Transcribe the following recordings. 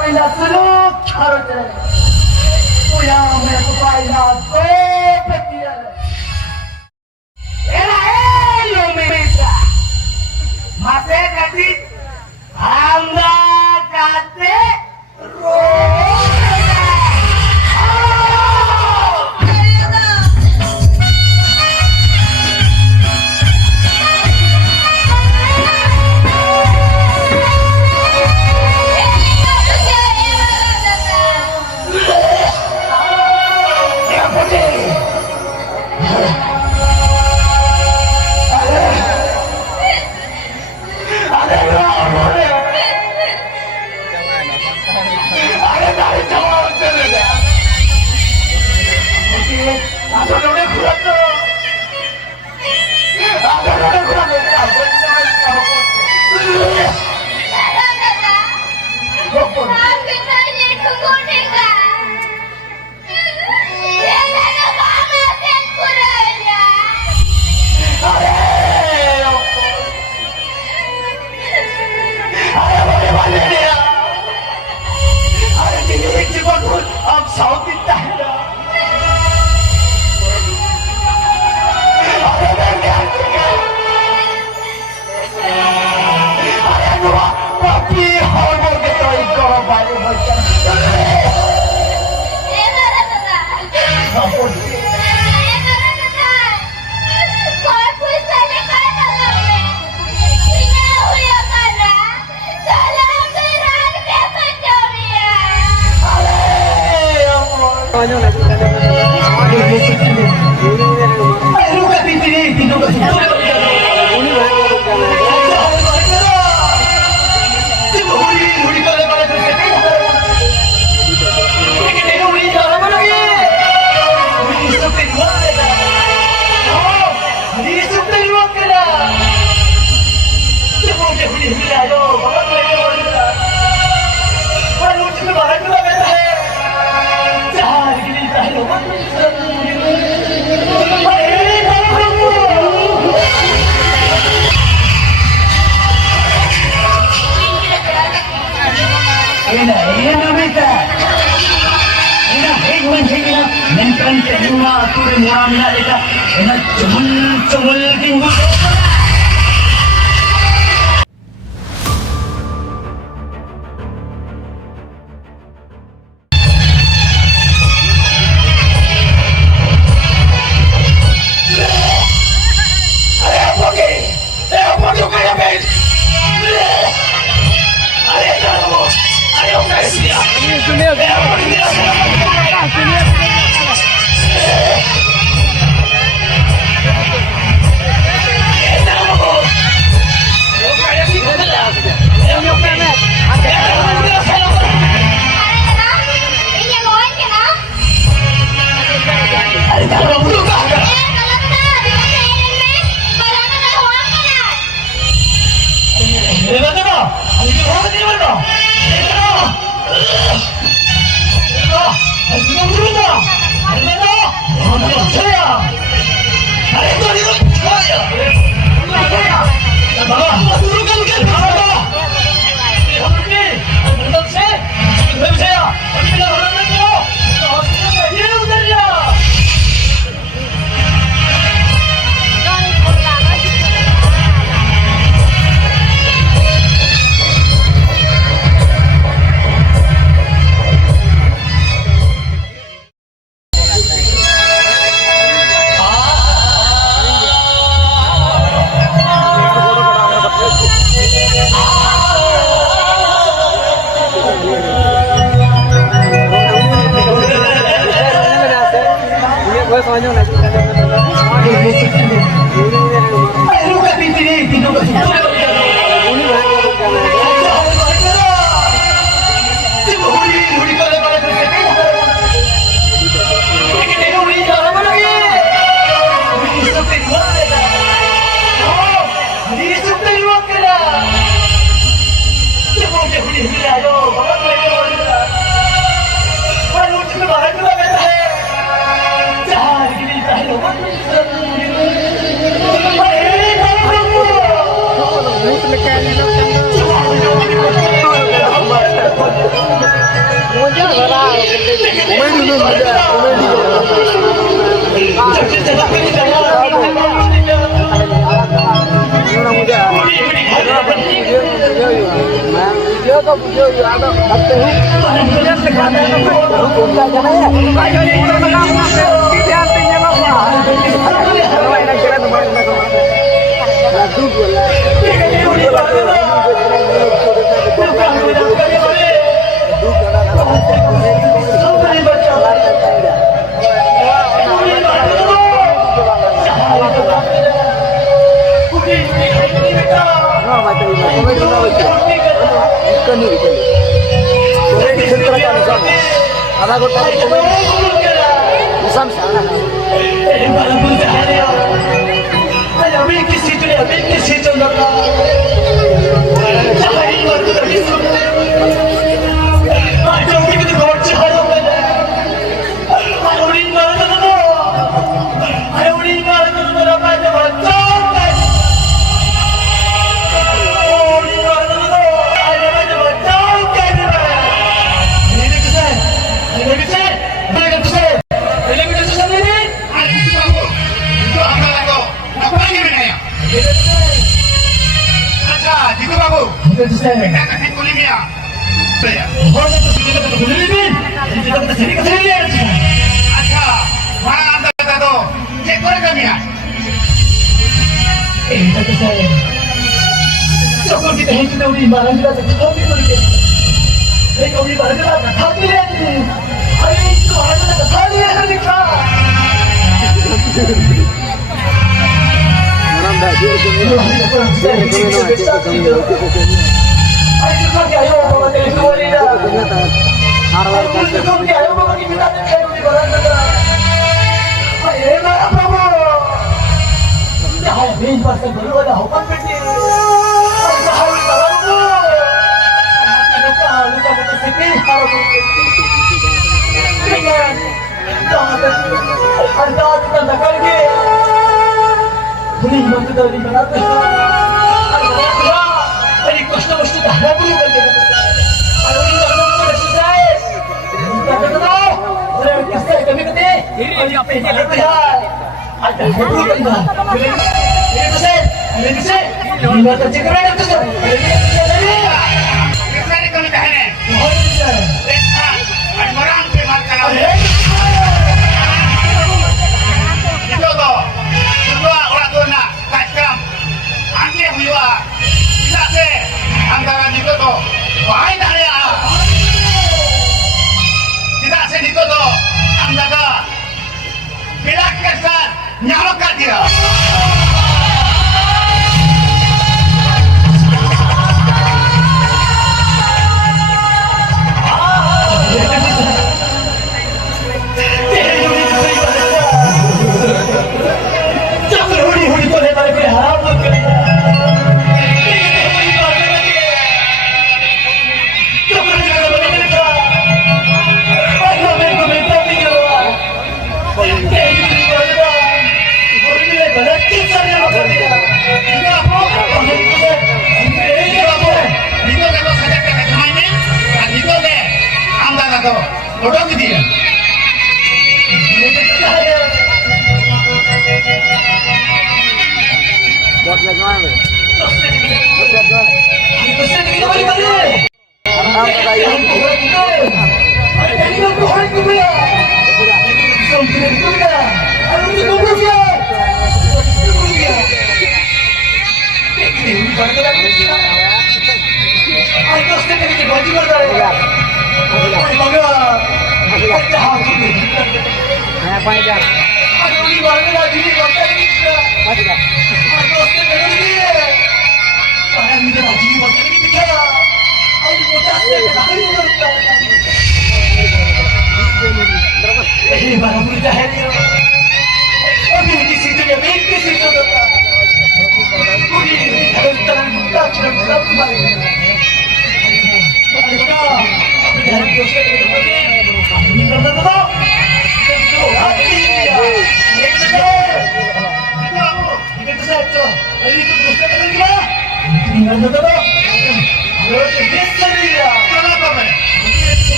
Camila Suluk Charter. Kuya me kupaina to petier. Era ello meta. Mase kati amra kate ro.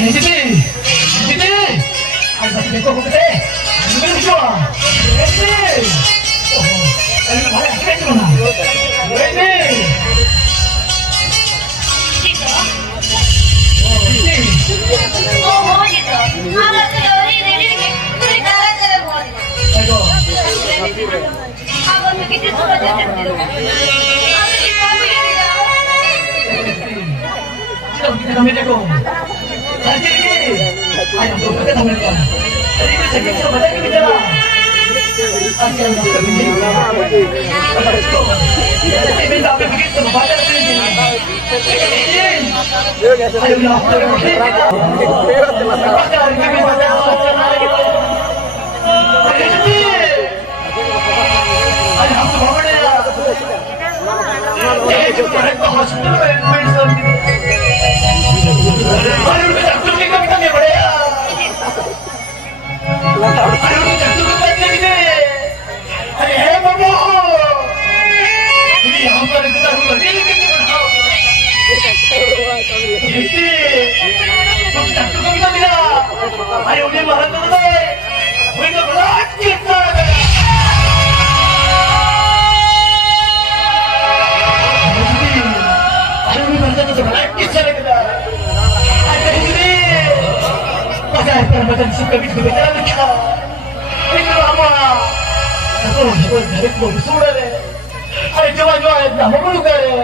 아니 지지 아니 맞지 내거 보게 누구 좋아 지지 아니 말해 하지 마 지지 kita kami deko. Hari ini, ayam tu kita kami deko. Hari ini saya kita banyak kita jalan. Ayam tu kami deko. Saya minta apa begitu banyak ini. Ayam yang kita kami deko. Hari kami banyak hari ini. Ayam tu kami deko. Saya juga deko hospital medicine. अरे उनके doctor के कभी कमी पड़े अरे उनके doctor को तक नहीं दे अरे है बाबू ये हम पर इतना हुआ ये कितने बनाओ इसी उनके डॉक्टर को भी कमी ना अरे उन्हें मारा तो नहीं उनको बड़ा कितना अरे उन्हें मारा तो बड़ा कितना लगता Macam suka bikin berjalan kita. Ini lama. Aku dari bersuara deh. Ada jual-jual, nama perlu kare.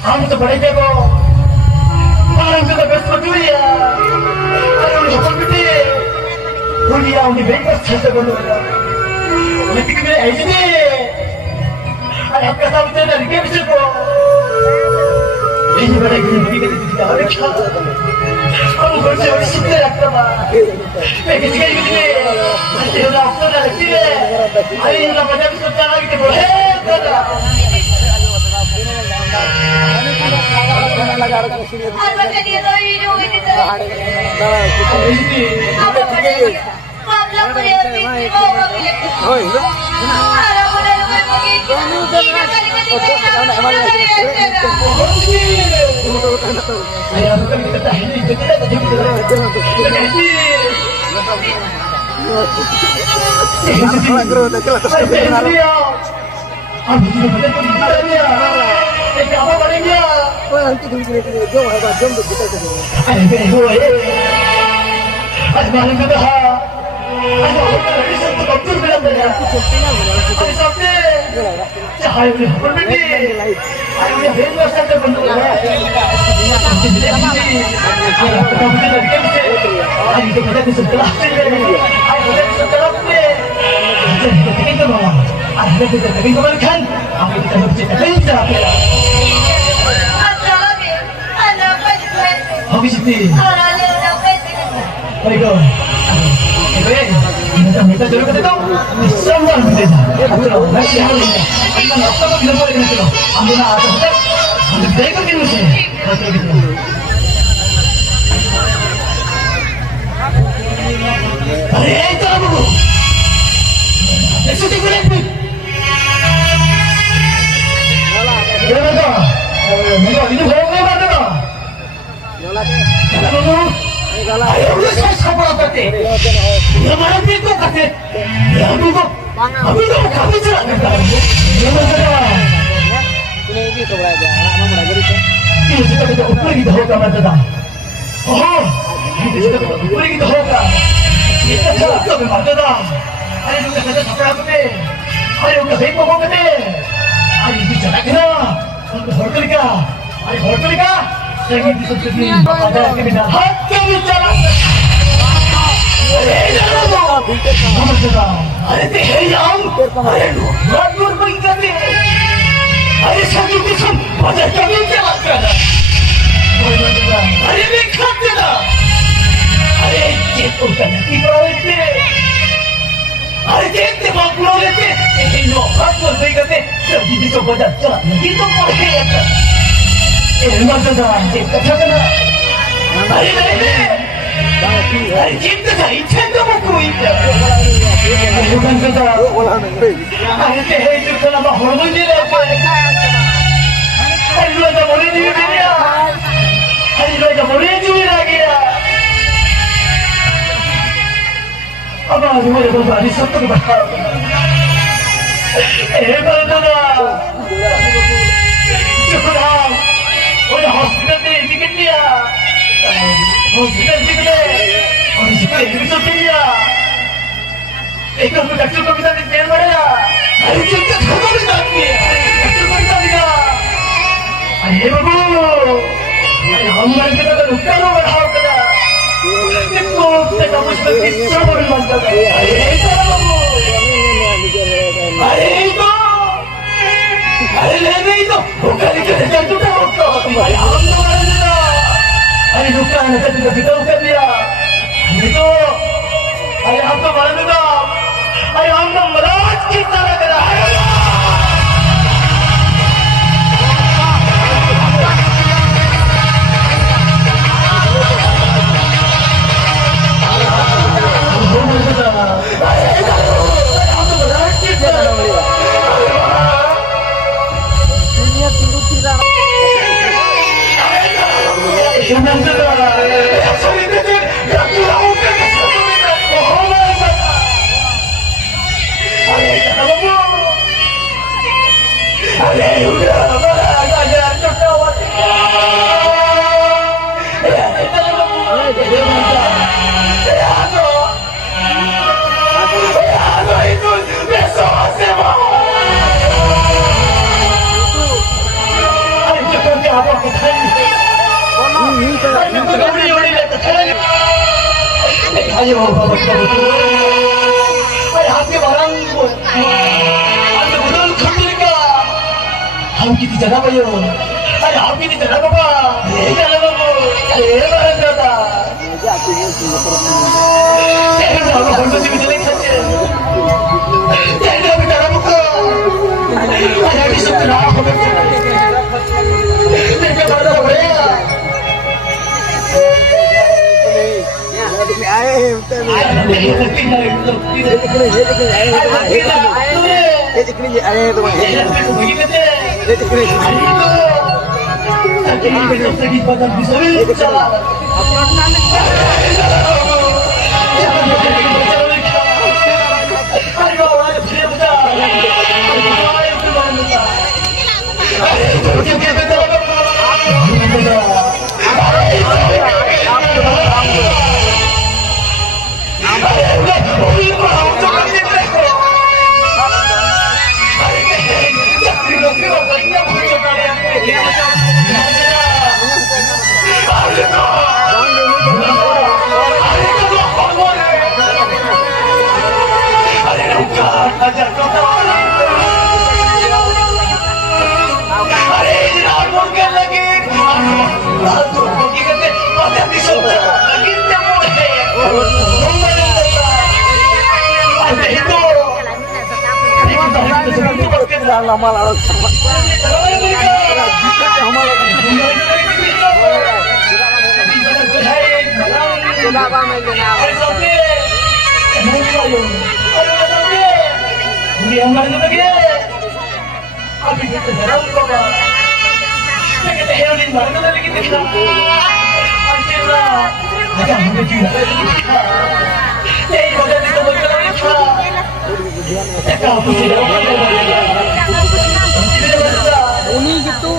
Kamu tu balik dego. Orang sudah bersuara ya. Ada orang hafal bete. Kuliah orang bebas saja perlu. Nanti kita aja deh. Ada apa tahu tu dari kita bisa ko. Ini balik kita kita ada kita. Kamu kerja di sini rakta ba? Pergi sekali begini. Nanti orang aku dah lagi deh. Hari ini nak macam tu cara kita boleh tak? Arwah dia tu ini ini tu. Apa pada dia? Pabla punya pintu bawa beli. Oh, itu. Arwah punya rumah pergi. Kita kali Ayah bukan kita dah ini kita dah jadi kita Cahaya boleh berbeda. Cahaya boleh bebas saja bentuk. Minta dulu kata tu, semua minta. Betul, masih ada. Kita nak apa kita boleh kena tu. Ambil nak apa kita, ambil dia ikut kita mesti. Betul gitu. Aye, itu apa bu? Esok tu boleh pun. Jangan tak? Mula ini boleh apa tak? Jangan bu. Ayo kita sabar kate. Hamaरा भी तो कते अभी तो काफी चला करता है ये मतलब तूने भी कबरा दिया हम बड़ा गरीब है ये जितना तो ऊपर की होगा मतलब ओहो ये जितना तो ऊपर की होगा ये तो क्या में मतलब अरे लोग कहते छपरा करते अरे लोग कहते को कहते अरे ये चला के ना होटल का अरे होटल का संगीत संस्कृति बाजार के बिना हाथ के भी चला अरे ते है याम अरे बात दूर कोई करते अरे सभी कुछ बाजार का भी क्या बात कर रहा अरे मैं खाते ना अरे ये तो गलती करो इतने अरे देखते बात करो लेते ये नो बात दूर कोई करते सभी भी तो बाजार चला नहीं तो पड़े यार ये मत ना ये कथा करना अरे नहीं अरे जिंदा था इच्छा तो कोई bukan kata ada teh itu kenapa hormon dia apa hari lu ada boleh juga dia hari lu ada boleh juga lagi ya 많이 섰던 거야. 에바르다가 저랑 오늘 호스피탈에 있겠냐? 호스피탈 찍을래? 어느 시간에 이렇게 쏟겠냐? 이거 그 작전 거기다니 제일 말이야. 아니 진짜 저거는 낫지. 작전 거기다니가. 아니 해보고. 아니 아무 말 그다가 룩가로만 하고 거다. 꼭 내가 보고 싶은 게 저거를 만나다. 아니 사람하고. 아니 이거. 아니 레베이도 룩가니까 내가 좀 먹고. 아니 아무도 말하잖아. 아니 룩가 하나 찾으니까 그거 룩가니야. 아니 또. 아니 아무도 말하는가. 아니 한번 말하지 따라가라. 아니요, 아니, 함께 말하는 거, 함께 뭐라는 건드니까, 함께 뒤잖아 봐요. 아니, 함께 뒤잖아 봐봐. 얘잖아 봐봐. 얘 말한다다. 내가 나가 벌써지면 전에 찾지. 내가 앞에 따라볼까. 아니, 여기 있었더 나와 보면서. 내가 말하다 그래. lama lalu sama. Kenapa main kenal? Uni gitu.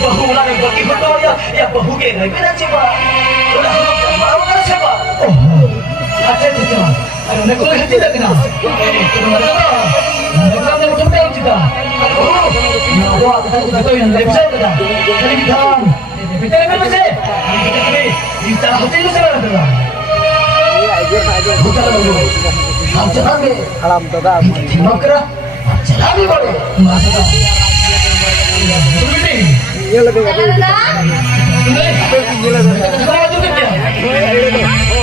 बहू उड़ा बकी बताओ या बहू के घर में नाचे बा उड़ा मारो कर छे बा अच्छा अच्छा अरे ने कोई हती लगना तुम मत ना ने तुम पे उचिता वो आता तो इन लेफ्ट साइड का कहीं भी धाम भीतर में से ये तरह होते ही से रहा बुका लो हम चलावे Alam toda. मकरा चलावे बड़े माता Iya lebih gede.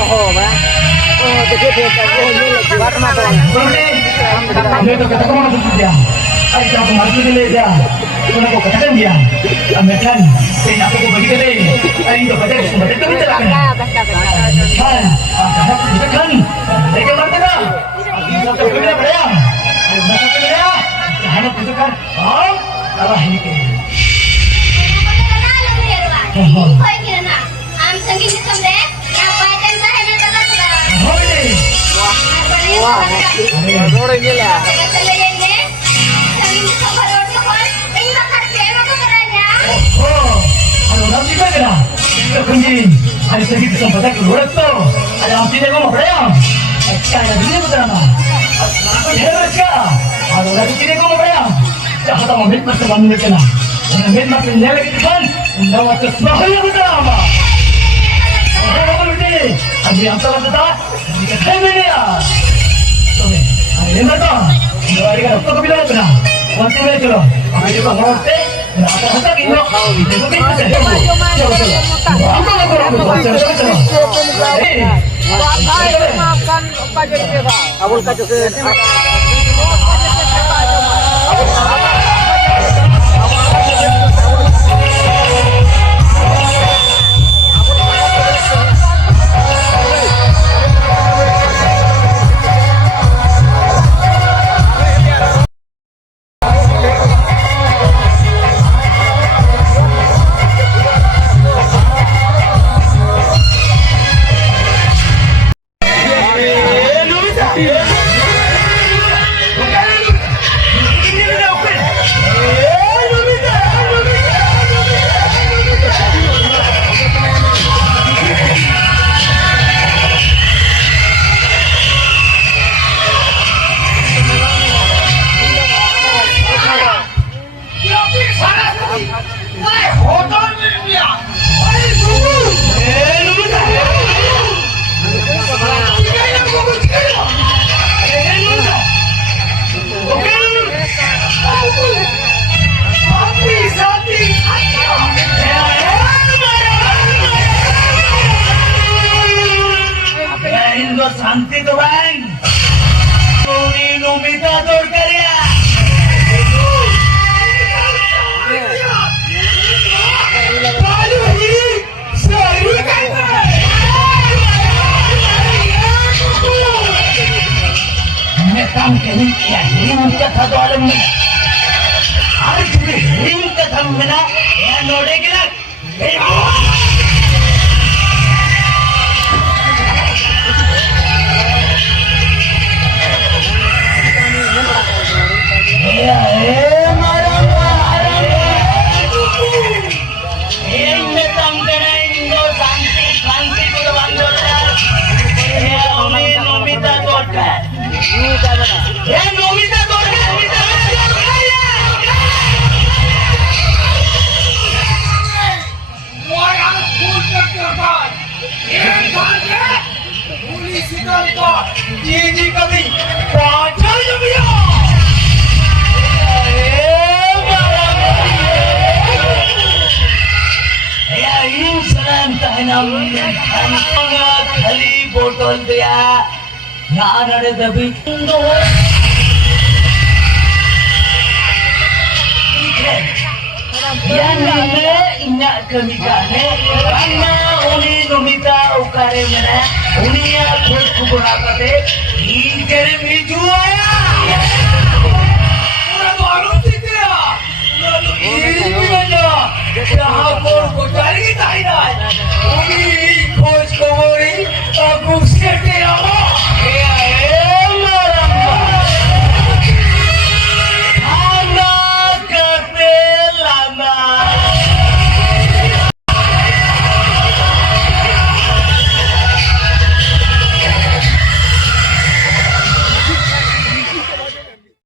Oh, Pak. Oh, jadi dia buat apa? pernah kau katakan dia. Amalkan, saya nak kau bagi kedai. Hari itu pada itu bicara. Kan, karena katakan, mereka berkata, kita berbeda beda. Ada masa beda. Jangan katakan, Allah ini. Ada sedikit kesempatan keluar tu. Ada ambil dia kau berayam. Kaya dia betul mana? Aku hebat kah? Ada lagi dia kau berayam. Jangan tak ambil masa bangun kena. Ambil masa ni lagi kan? Unda waktu sebahaya betul apa? Apa betul? Abi ambil masa tak? Kita kaya dia. Okey. Ada mana? Dua hari kan aku bilang tu nak. Wanti mana tu? Aku juga mau teh. Apa hak ini? Itu kita शांति तो bank Nomita तोड़ करिया मैं काम करूं क्या हिंका था तो आलम में आज तुम्हें हिंका था मिला या नोड़े गिरा जी कभी पाचा जमिया या इंसान तहनम खाली बोतल दिया ना नड़े दबी yang ini kemikane karena uni nomita ukare mana unia kuat kuburaka de ini kere miju aya